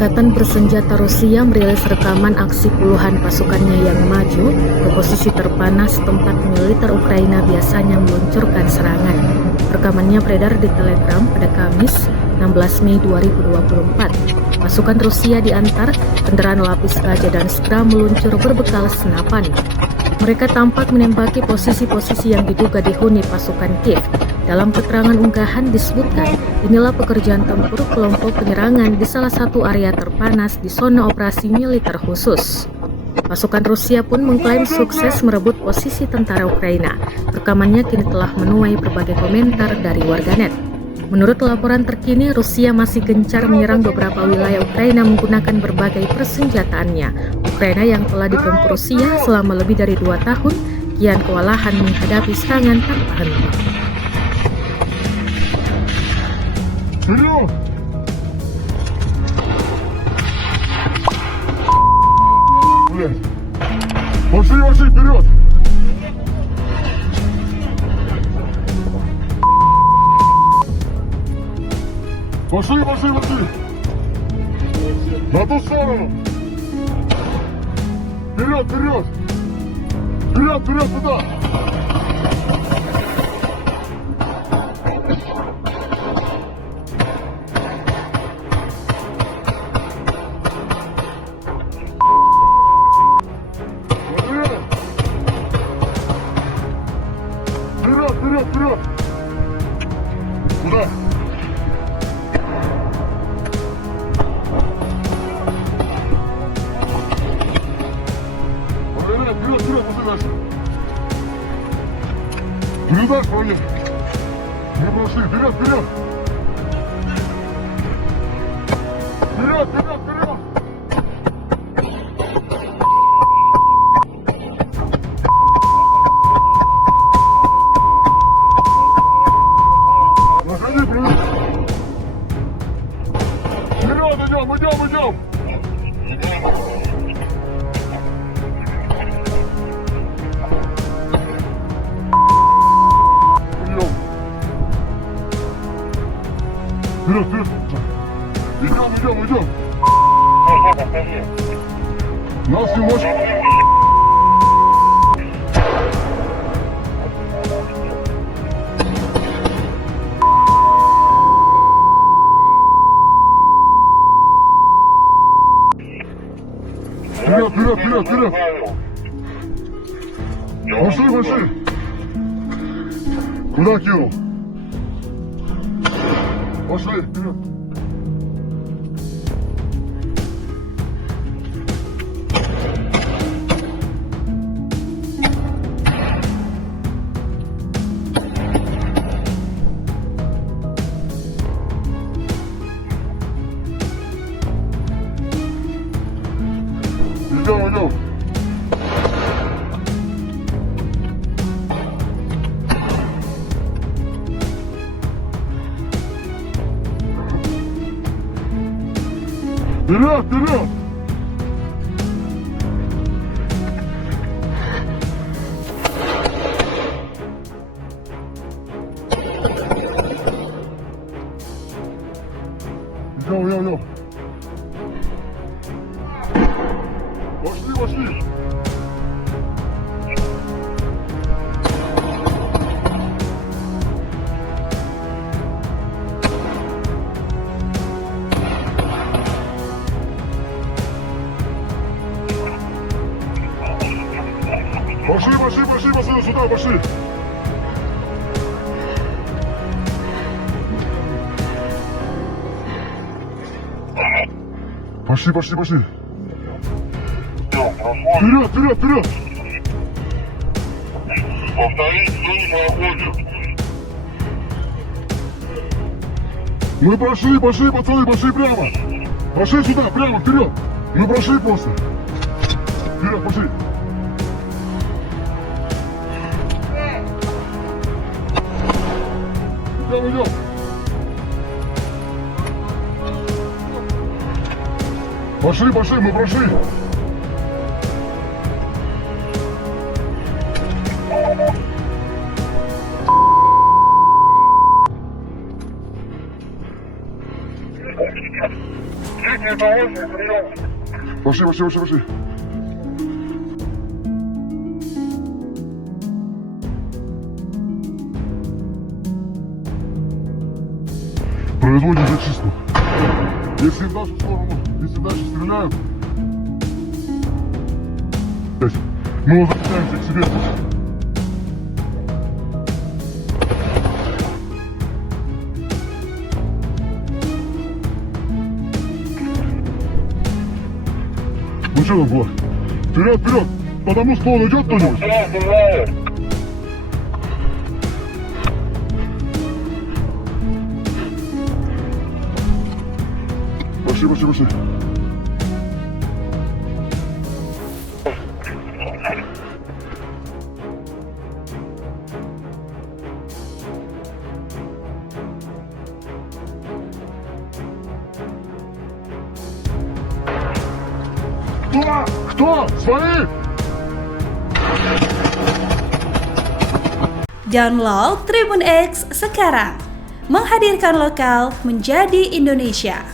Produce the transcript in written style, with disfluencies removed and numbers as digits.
Angkatan Bersenjata Rusia merilis rekaman aksi puluhan pasukannya yang maju ke posisi terpanas tempat militer Ukraina biasanya meluncurkan serangan. Rekamannya beredar di Telegram pada Kamis 16 Mei 2024. Pasukan Rusia diantar kendaraan lapis baja dan segera meluncur berbekal senapan. Mereka tampak menembaki posisi-posisi yang diduga dihuni pasukan Kiev. Dalam keterangan unggahan disebutkan, inilah pekerjaan tempur kelompok penyerangan di salah satu area terpanas di zona operasi militer khusus. Pasukan Rusia pun mengklaim sukses merebut posisi tentara Ukraina. Rekamannya kini telah menuai berbagai komentar dari warganet. Menurut laporan terkini, Rusia masih gencar menyerang beberapa wilayah Ukraina menggunakan berbagai persenjataannya. Ukraina yang telah digempur Rusia selama lebih dari 2 tahun, kian kewalahan menghadapi serangan tanpa henti. Вперед! Блять! Пошли, вперед! Пошли! На ту сторону! Вперед! Вперед, туда! Вперед! Куда? Вперед, пошли дальше. Вперед, дальше, поехали. Мы прошли, вперед! Вперед! Заходи, привет! Вперед идем! Вперед! Идем! Нас не может. Вперед! Пошли! Куда кинул? Пошли, вперед! Идем! Вперед! Идем! Пошли! Пошли сюда, пошли! Пошли! Вперед! Повторить, кто не проходит. Мы пошли, пацаны, пошли прямо! Пошли сюда, прямо, вперед! Мы прошли просто! Вперед, пошли! Идем! Пошли, мы прошли! Нет, Пошли, пошли, пошли, пошли. Производим зачистку. Если в нашу сторону, если дальше стреляют, мы возвращаемся к себе. Ну что там было? Вперед, вперед! По тому стволу идет кто-нибудь? Пошли, пошли, пошли. Кто? Свои? Download Tribun X sekarang. Menghadirkan lokal menjadi Indonesia.